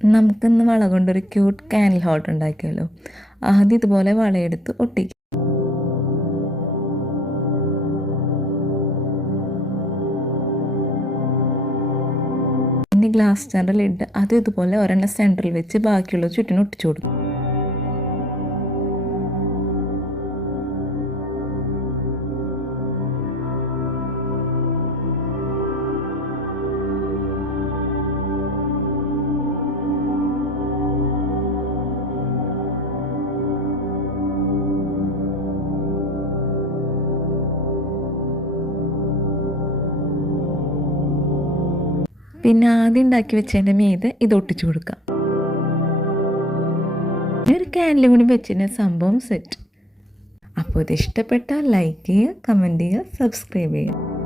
നമുക്കിന്ന് വള കൊണ്ടൊരു ക്യൂട്ട് കാൻഡിൽ ഹോട്ട് ഉണ്ടാക്കിയല്ലോ. ആദ്യം ഇതുപോലെ വളയെടുത്ത് ഒട്ടിക്കും. ഇനി ഗ്ലാസ് സ്റ്റാറിൻ്റെ ലിഡ് അത് ഇതുപോലെ ഒരെണ്ണം സെൻറ്ററിൽ വെച്ച് ബാക്കിയുള്ളത് ചുറ്റിനും ഒട്ടിച്ചു കൊടുക്കും. പിന്നെ ആദ്യം ഉണ്ടാക്കി വെച്ചതിൻ്റെ മീതെ ഇത് ഒട്ടിച്ചു കൊടുക്കാം. ഒരു ക്യാൻഡിലും കൂടി വെച്ചതിന് സംഭവം സെറ്റ്. അപ്പോൾ ഇത് ഇഷ്ടപ്പെട്ടാൽ ലൈക്ക് ചെയ്യുക, കമൻറ്റ് ചെയ്യുക, സബ്സ്ക്രൈബ് ചെയ്യുക.